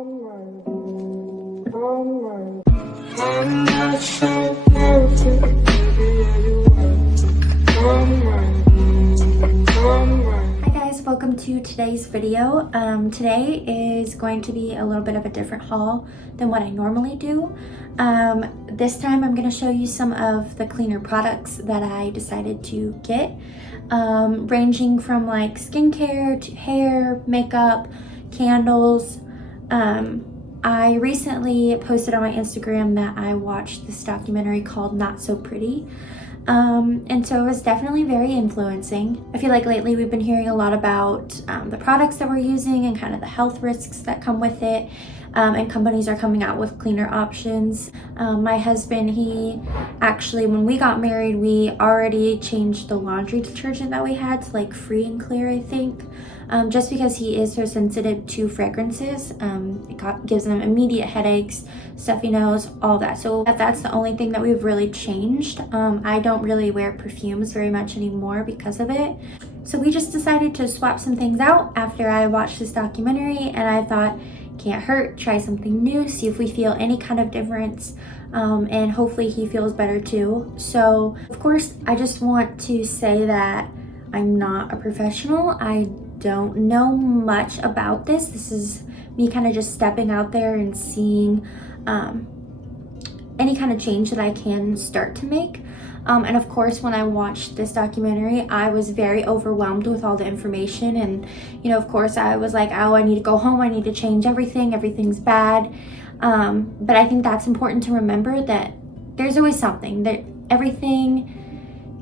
I'm not so perfect, baby, are you Hi guys, welcome to today's video. Today is going to be a little bit of a different haul than what I normally do. This time I'm going to show you some of the cleaner products that I decided to get, ranging from like skincare to hair, makeup, candles. I recently posted on my Instagram that I watched this documentary called Not So Pretty. And so it was definitely very influencing. I feel like lately we've been hearing a lot about the products that we're using and kind of the health risks that come with it. And companies are coming out with cleaner options. My husband, he actually, when we got married, we already changed the laundry detergent that we had to like free and clear, I think. Just because he is so sensitive to fragrances. It gives him immediate headaches, stuffy nose, all that. So that's the only thing that we've really changed. I don't really wear perfumes very much anymore because of it. So we just decided to swap some things out after I watched this documentary, and I thought, can't hurt, try something new, see if we feel any kind of difference, and hopefully he feels better too. So of course, I just want to say that I'm not a professional. I don't know much about this. This is me kind of just stepping out there and seeing any kind of change that I can start to make. And of course, when I watched this documentary, I was very overwhelmed with all the information. And, you know, of course, I was like, oh, I need to go home. I need to change everything. Everything's bad. But I think that's important to remember, that there's always something, that everything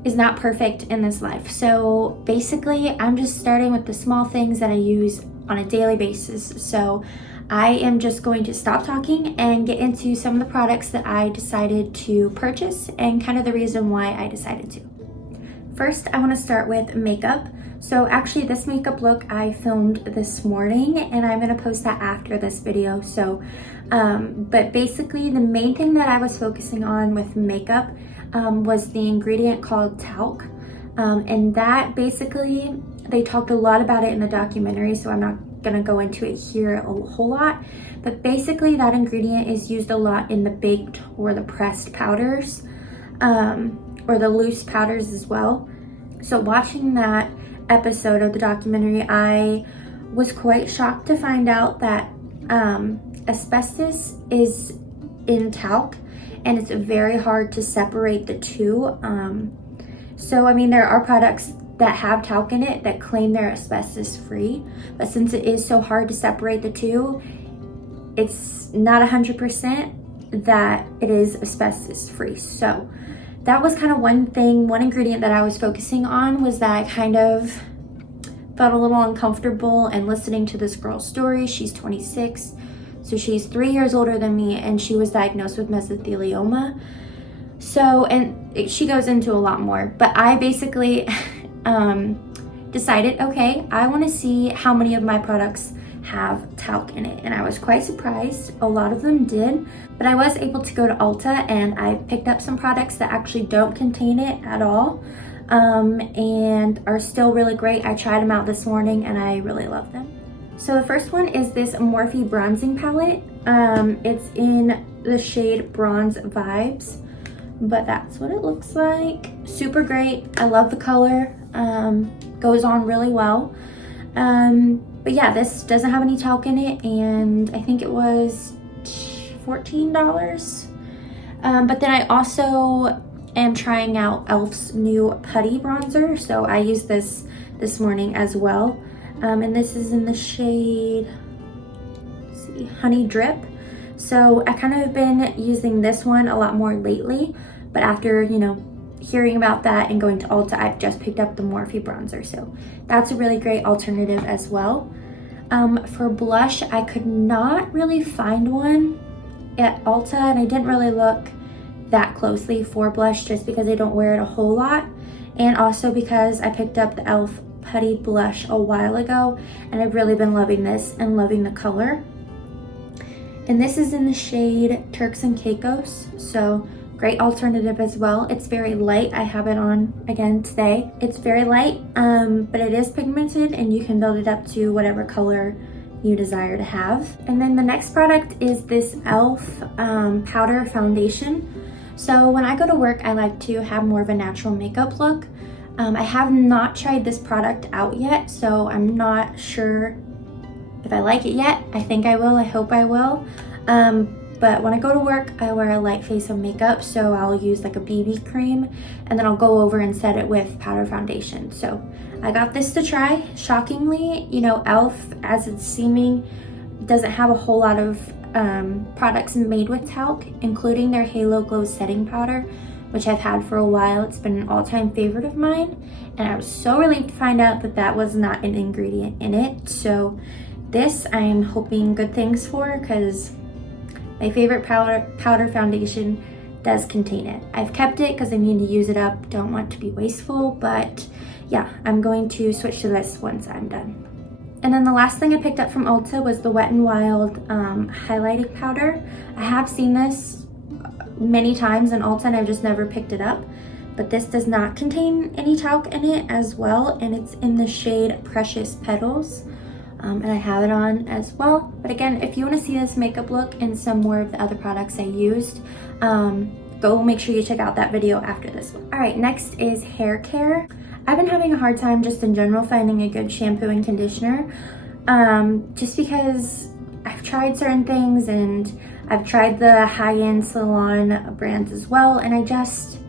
is not perfect in this life. So basically, I'm just starting with the small things that I use on a daily basis. So I am just going to stop talking and get into some of the products that I decided to purchase and kind of the reason why I decided to. First, I want to start with makeup. So actually this makeup look I filmed this morning, and I'm going to post that after this video. So, but basically the main thing that I was focusing on with makeup was the ingredient called talc. And that basically, they talked a lot about it in the documentary, so I'm not gonna go into it here a whole lot, but basically that ingredient is used a lot in the baked or the pressed powders, or the loose powders as well. So watching that episode of the documentary, I was quite shocked to find out that asbestos is in talc, and it's very hard to separate the two. So I mean, there are products that have talc in it that claim they're asbestos free, but since it is so hard to separate the two, it's not 100% that it is asbestos free. So that was kind of one ingredient that I was focusing on, was that I kind of felt a little uncomfortable. And listening to this girl's story, she's 26, so she's 3 years older than me, and she was diagnosed with mesothelioma. So, and she goes into a lot more, but I basically decided, okay, I want to see how many of my products have talc in it. And I was quite surprised. A lot of them did, but I was able to go to Ulta and I picked up some products that actually don't contain it at all, and are still really great. I tried them out this morning and I really love them. So the first one is this Morphe bronzing palette. It's in the shade Bronze Vibes, but that's what it looks like. Super great. I love the color. Goes on really well. But yeah, this doesn't have any talc in it, and I think it was $14. But then I also am trying out e.l.f.'s new putty bronzer, so I used this morning as well. And this is in the shade, let's see, Honey Drip. So I kind of have been using this one a lot more lately, but after, you know, hearing about that and going to Ulta, I've just picked up the Morphe bronzer. So that's a really great alternative as well. For blush, I could not really find one at Ulta, and I didn't really look that closely for blush just because I don't wear it a whole lot. And also because I picked up the e.l.f. putty blush a while ago, and I've really been loving this and loving the color. And this is in the shade Turks and Caicos, so great alternative as well. It's very light. I have it on again today. It's very light, but it is pigmented, and you can build it up to whatever color you desire to have. And then the next product is this e.l.f. powder foundation. So when I go to work, I like to have more of a natural makeup look. I have not tried this product out yet, so I'm not sure if I like it yet. I think I will, I hope I will. But when I go to work, I wear a light face of makeup, so I'll use like a BB cream, and then I'll go over and set it with powder foundation. So I got this to try. Shockingly, you know, e.l.f., as it's seeming, doesn't have a whole lot of products made with talc, including their Halo Glow setting powder, which I've had for a while. It's been an all-time favorite of mine, and I was so relieved to find out that that was not an ingredient in it. So this I'm hoping good things for, because my favorite powder foundation does contain it. I've kept it because I need to use it up, don't want to be wasteful, but yeah, I'm going to switch to this once I'm done. And then the last thing I picked up from Ulta was the Wet n Wild highlighting powder. I have seen this many times in Ulta and I've just never picked it up, but this does not contain any talc in it as well, and it's in the shade Precious Petals. And I have it on as well. But again, if you want to see this makeup look and some more of the other products I used, go make sure you check out that video after this one. All right, next is hair care. I've been having a hard time just in general finding a good shampoo and conditioner, just because I've tried certain things and I've tried the high-end salon brands as well, and I just,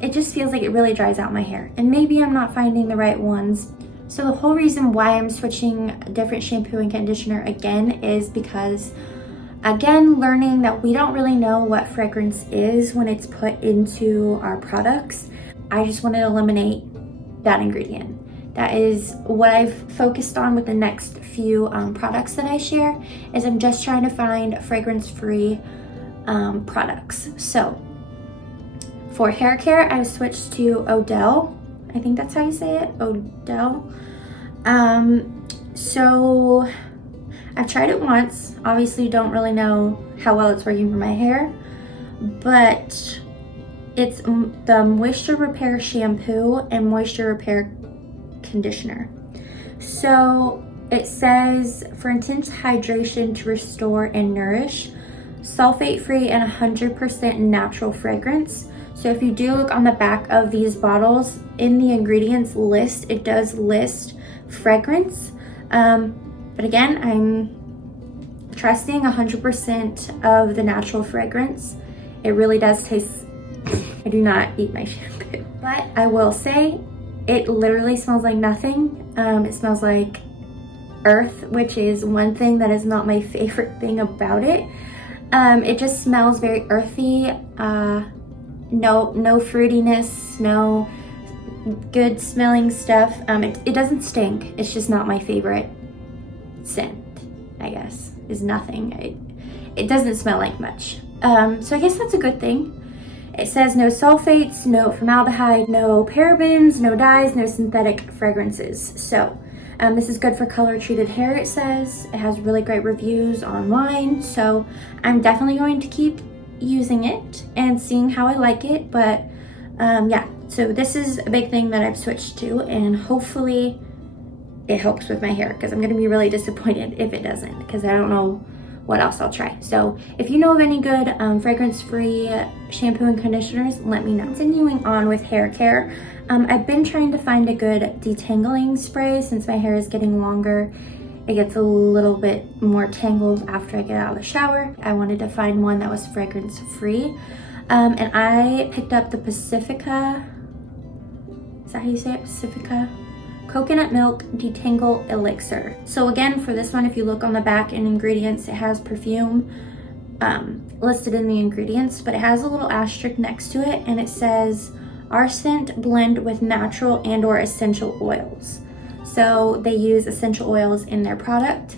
it just feels like it really dries out my hair, and maybe I'm not finding the right ones. So the whole reason why I'm switching a different shampoo and conditioner again is because, again, learning that we don't really know what fragrance is when it's put into our products. I just want to eliminate that ingredient. That is what I've focused on with the next few products that I share, is I'm just trying to find fragrance-free products. So for hair care, I've switched to Odell. I think that's how you say it, Odell. So I've tried it once. Obviously don't really know how well it's working for my hair, but it's the Moisture Repair Shampoo and Moisture Repair Conditioner. So it says, for intense hydration to restore and nourish, sulfate-free and 100% natural fragrance. So if you do look on the back of these bottles, in the ingredients list, it does list fragrance. But again, I'm trusting 100% of the natural fragrance. It really does taste, I do not eat my shampoo. But I will say, it literally smells like nothing. It smells like earth, which is one thing that is not my favorite thing about it. It just smells very earthy. No fruitiness, no good smelling stuff. It doesn't stink. It's just not my favorite scent, I guess, is nothing. It doesn't smell like much. So I guess that's a good thing. It says no sulfates, no formaldehyde, no parabens, no dyes, no synthetic fragrances. So this is good for color treated hair, it says. It has really great reviews online, so I'm definitely going to keep using it and seeing how I like it. But yeah, so this is a big thing that I've switched to, and hopefully it helps with my hair, because I'm going to be really disappointed if it doesn't, because I don't know what else I'll try. So if you know of any good fragrance-free shampoo and conditioners, let me know. Continuing on with hair care, I've been trying to find a good detangling spray since my hair is getting longer. It gets a little bit more tangled after I get out of the shower. I wanted to find one that was fragrance-free. And I picked up the Pacifica, is that how you say it? Pacifica Coconut Milk Detangle Elixir. So again, for this one, if you look on the back in ingredients, it has perfume listed in the ingredients, but it has a little asterisk next to it, and it says, our scent blend with natural and or essential oils. So they use essential oils in their product.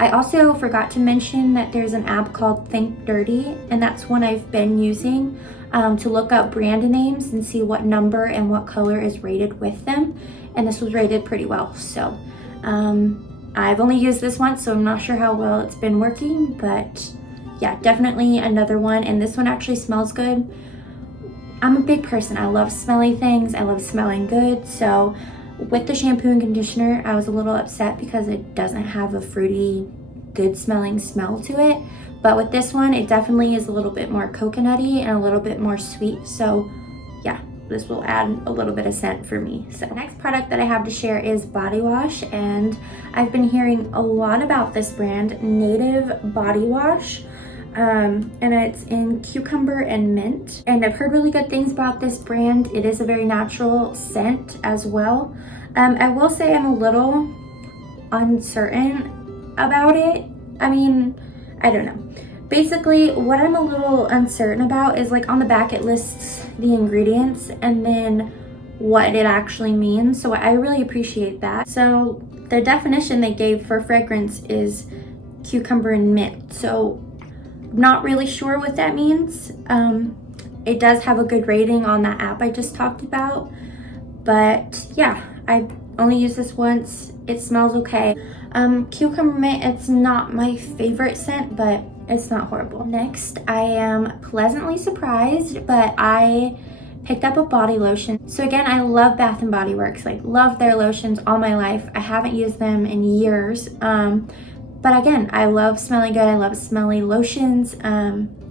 I also forgot to mention that there's an app called Think Dirty, and that's one I've been using to look up brand names and see what number and what color is rated with them. And this was rated pretty well. So I've only used this once, so I'm not sure how well it's been working, but yeah, definitely another one. And this one actually smells good. I'm a big person. I love smelly things. I love smelling good. So With the shampoo and conditioner, I was a little upset because it doesn't have a fruity, good smelling smell to it. But with this one, it definitely is a little bit more coconutty and a little bit more sweet. So yeah, this will add a little bit of scent for me. So the next product that I have to share is body wash, and I've been hearing a lot about this brand, Native Body Wash. And it's in cucumber and mint, and I've heard really good things about this brand. It is a very natural scent as well. I will say I'm a little uncertain about it. I mean, I don't know. Basically, what I'm a little uncertain about is, like, on the back it lists the ingredients and then what it actually means, so I really appreciate that. So the definition they gave for fragrance is cucumber and mint, so not really sure what that means. It does have a good rating on that app I just talked about, but yeah, I only used this once. It smells okay. Cucumber mint, it's not my favorite scent, but it's not horrible. Next, I am pleasantly surprised, but I picked up a body lotion. So again, I love Bath & Body Works, like love their lotions all my life. I haven't used them in years. But again, I love smelling good. I love smelly lotions.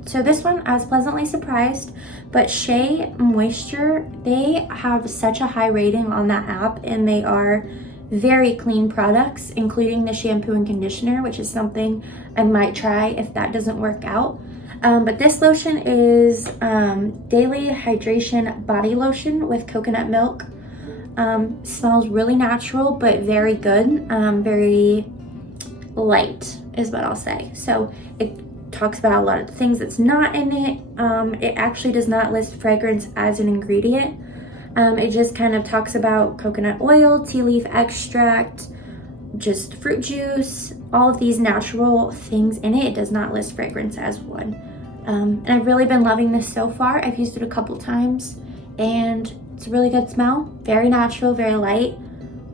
So this one, I was pleasantly surprised. But Shea Moisture, they have such a high rating on that app, and they are very clean products, including the shampoo and conditioner, which is something I might try if that doesn't work out. But this lotion is Daily Hydration Body Lotion with coconut milk. Smells really natural, but very good. Very light is what I'll say. So it talks about a lot of things that's not in it. It actually does not list fragrance as an ingredient. It just kind of talks about coconut oil, tea leaf extract, just fruit juice, all of these natural things in it. It does not list fragrance as one. And I've really been loving this so far. I've used it a couple times and it's a really good smell. Very natural, very light.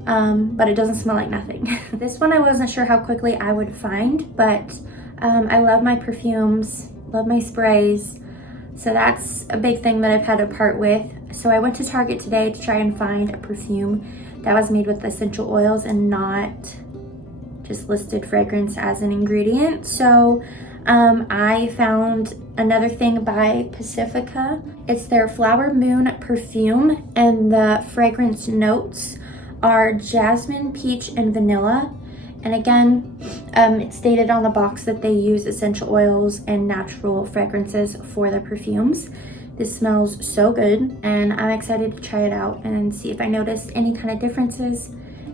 But it doesn't smell like nothing. This one I wasn't sure how quickly I would find, but I love my perfumes, love my sprays. So that's a big thing that I've had to part with. So I went to Target today to try and find a perfume that was made with essential oils and not just listed fragrance as an ingredient. So I found another thing by Pacifica. It's their Flower Moon perfume, and the fragrance notes are jasmine, peach, and vanilla. And again, it's stated on the box that they use essential oils and natural fragrances for their perfumes. This smells so good, and I'm excited to try it out and see if I notice any kind of differences.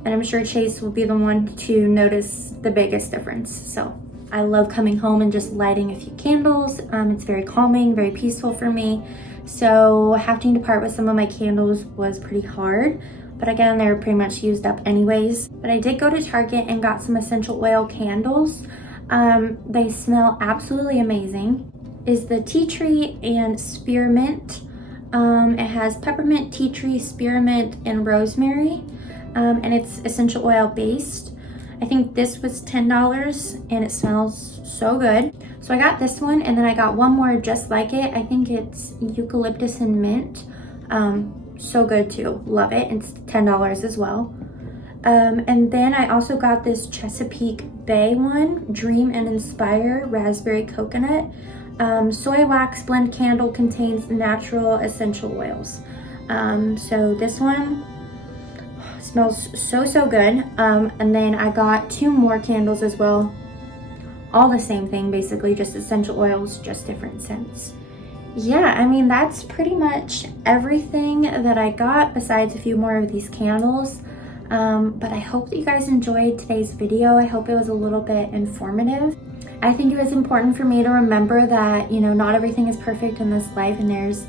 And I'm sure Chase will be the one to notice the biggest difference. So I love coming home and just lighting a few candles. It's very calming, very peaceful for me. So having to part with some of my candles was pretty hard. But again, they were pretty much used up anyways. But I did go to Target and got some essential oil candles. They smell absolutely amazing. Is the tea tree and spearmint. It has peppermint, tea tree, spearmint, and rosemary. And it's essential oil based. I think this was $10 and it smells so good. So I got this one, and then I got one more just like it. I think it's eucalyptus and mint. So good too, love it. It's $10 as well. And then I also got this Chesapeake Bay one, Dream and Inspire Raspberry Coconut. Soy wax blend candle contains natural essential oils. So this one smells so good. And then I got two more candles as well. All the same thing, basically, just essential oils, just different scents. Yeah, I mean, that's pretty much everything that I got besides a few more of these candles. But I hope that you guys enjoyed today's video. I hope it was a little bit informative. I think it was important for me to remember that, you know, not everything is perfect in this life, and there's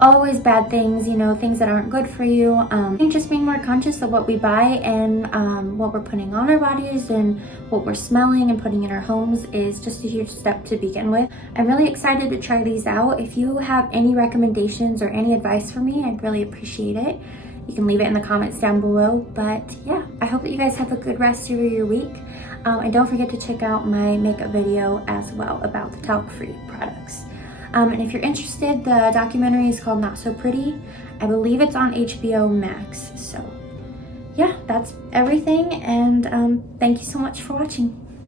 always bad things, you know, things that aren't good for you. I think just being more conscious of what we buy and what we're putting on our bodies and what we're smelling and putting in our homes is just a huge step to begin with. I'm really excited to try these out. If you have any recommendations or any advice for me, I'd really appreciate it. You can leave it in the comments down below. But yeah, I hope that you guys have a good rest of your week. And don't forget to check out my makeup video as well about the talc-free products. And if you're interested, the documentary is called Not So Pretty. I believe it's on HBO Max. So yeah, that's everything, and thank you so much for watching.